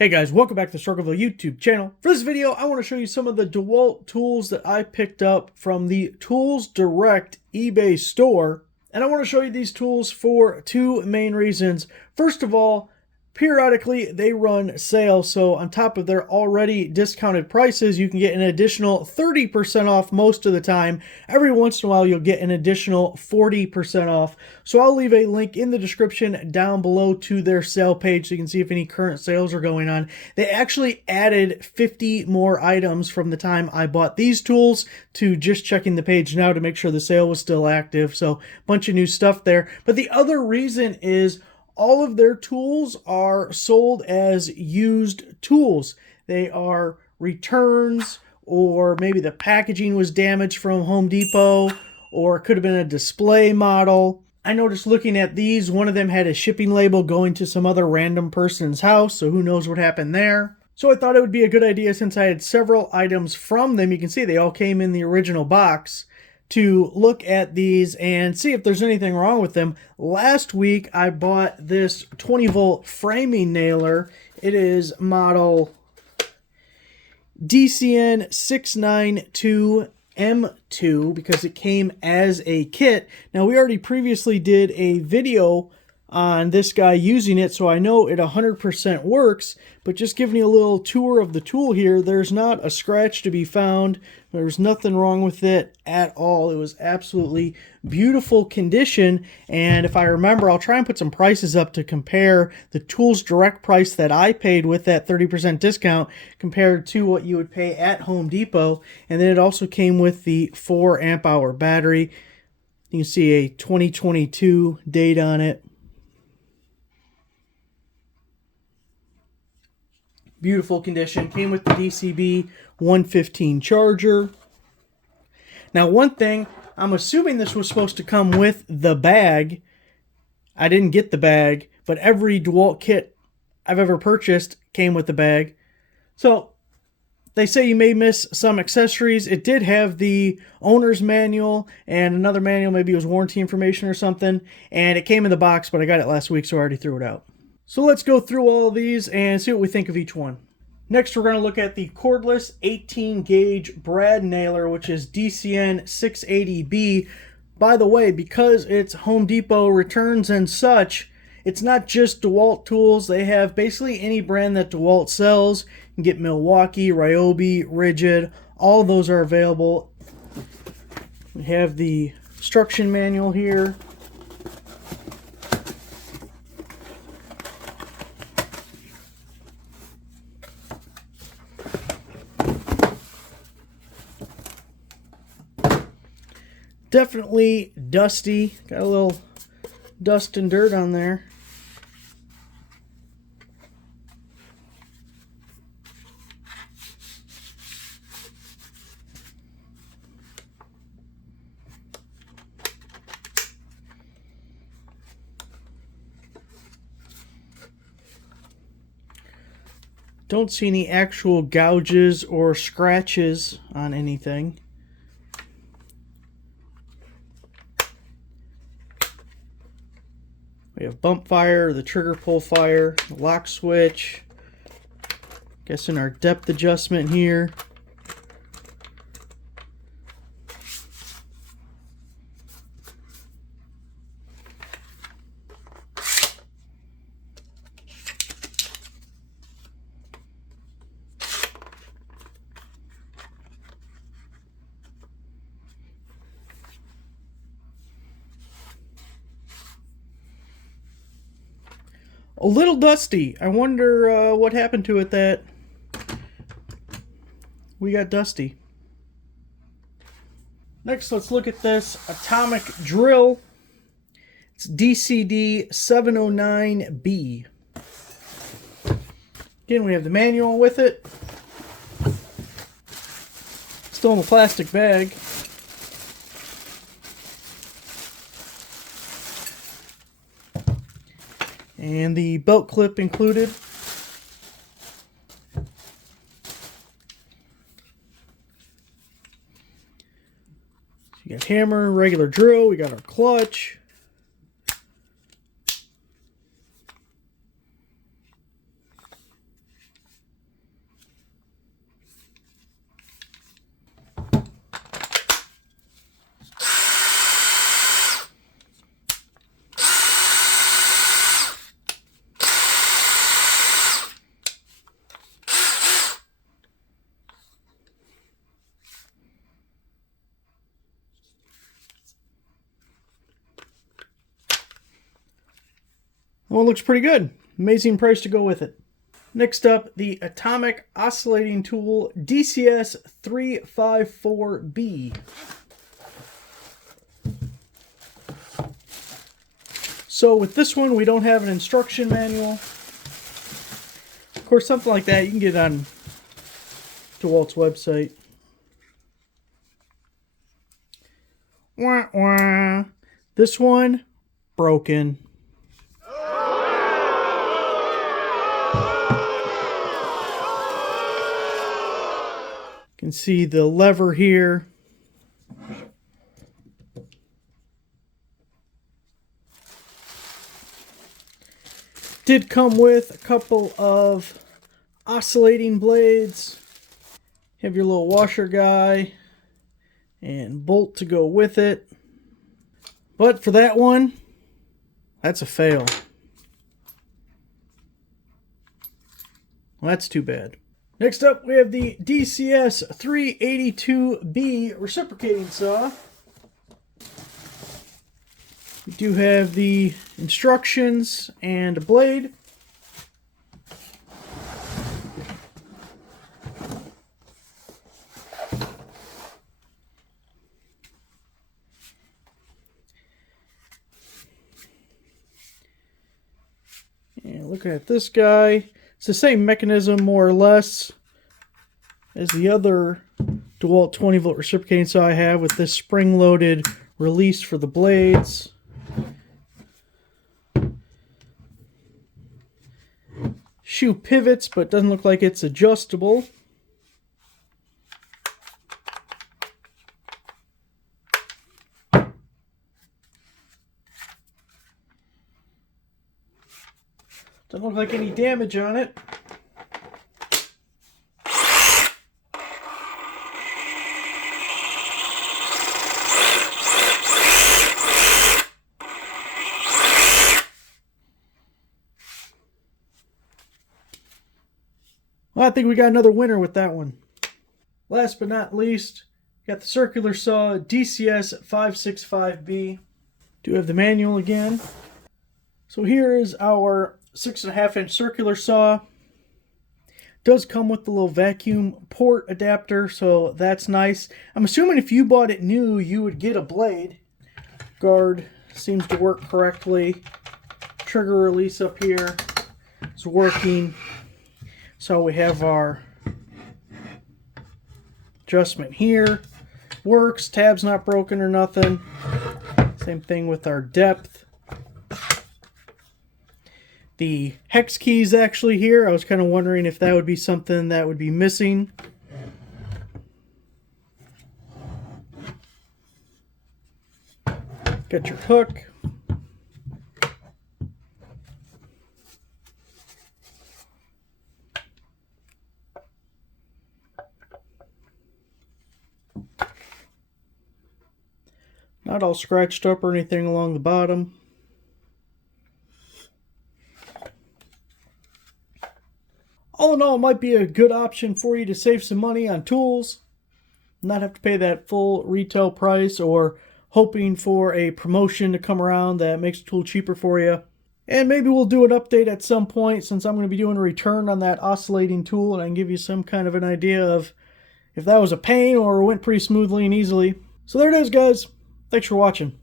Hey guys, welcome back to the Circleville YouTube channel. For this video, I want to show you some of the DeWalt tools that I picked up from the Tools Direct eBay store. And I want to show you these tools for two main reasons. First of all, periodically they run sales, so on top of their already discounted prices, you can get an additional 30% off most of the time. Every once in a while, you'll get an additional 40% off. So I'll leave a link in the description down below to their sale page so you can see if any current sales are going on. They actually added 50 more items from the time I bought these tools to just checking the page now to make sure the sale was still active. So a bunch of new stuff there. But the other reason is all of their tools are sold as used tools. They are returns, or maybe the packaging was damaged from Home Depot, or it could have been a display model. I noticed looking at these, one of them had a shipping label going to some other random person's house, so who knows what happened there. So I thought it would be a good idea, since I had several items from them, you can see they all came in the original box, to look at these and see if there's anything wrong with them. Last week I bought this 20-volt framing nailer. It is model DCN680B because it came as a kit. Now, we already previously did a video on this guy using it, so I know it 100% works, but just giving you a little tour of the tool here, there's not a scratch to be found. There's nothing wrong with it at all. It was absolutely beautiful condition, and if I remember, I'll try and put some prices up to compare the Tools Direct price that I paid with that 30% discount compared to what you would pay at Home Depot. And then it also came with the 4 amp hour battery. You can see a 2022 date on it. Beautiful condition. Came with the DCB 115 charger. Now, one thing, I'm assuming this was supposed to come with the bag. I didn't get the bag, but every DeWalt kit I've ever purchased came with the bag. So they say you may miss some accessories. It did have the owner's manual and another manual, maybe it was warranty information or something, and it came in the box, but I got it last week, so I already threw it out. So let's go through all of these and see what we think of each one. Next, we're going to look at the cordless 18 gauge brad nailer, which is DCN680B. By the way, because it's Home Depot returns and such, it's not just DeWalt tools. They have basically any brand that DeWalt sells. You can get Milwaukee, Ryobi, Rigid. All of those are available. We have the instruction manual here. Definitely dusty. Got a little dust and dirt on there. Don't see any actual gouges or scratches on anything. We have bump fire, the trigger pull fire, the lock switch. Guessing our depth adjustment here. A little dusty. I wonder what happened to it that we got dusty. Next, let's look at this atomic drill. It's DCD709B. Again, we have the manual with it. Still in the plastic bag. And the belt clip included. You got hammer, regular drill, we got our clutch. Well, it looks pretty good. Amazing price to go with it. Next up, the Atomic Oscillating Tool DCS384B. So with this one, we don't have an instruction manual. Of course, something like that you can get on DeWalt's website. Wah, wah. This one, broken. You can see the lever here. Did come with a couple of oscillating blades. You have your little washer guy and bolt to go with it. But for that one, that's a fail. Well, that's too bad. Next up, we have the DCS382B reciprocating saw. We do have the instructions and a blade. And looking at this guy, it's the same mechanism more or less as the other DeWalt 20-volt reciprocating saw I have, with this spring-loaded release for the blades. Shoe pivots, but doesn't look like it's adjustable. Doesn't look like any damage on it. Well, I think we got another winner with that one. Last but not least, got the Circular Saw DCS565B. Do have the manual again. So here is our 6.5-inch circular saw. Does come with the little vacuum port adapter, so that's nice. I'm assuming if you bought it new, you would get a blade. Guard seems to work correctly. Trigger release up here is working. So we have our adjustment here. Works, tab's not broken or nothing. Same thing with our depth. The hex key is actually here. I was kind of wondering if that would be something that would be missing. Got your hook. Not all scratched up or anything along the bottom. All in all, it might be a good option for you to save some money on tools, not have to pay that full retail price, or hoping for a promotion to come around that makes the tool cheaper for you. And maybe we'll do an update at some point, since I'm going to be doing a return on that oscillating tool, and I can give you some kind of an idea of if that was a pain or went pretty smoothly and easily. So there it is, guys. Thanks for watching.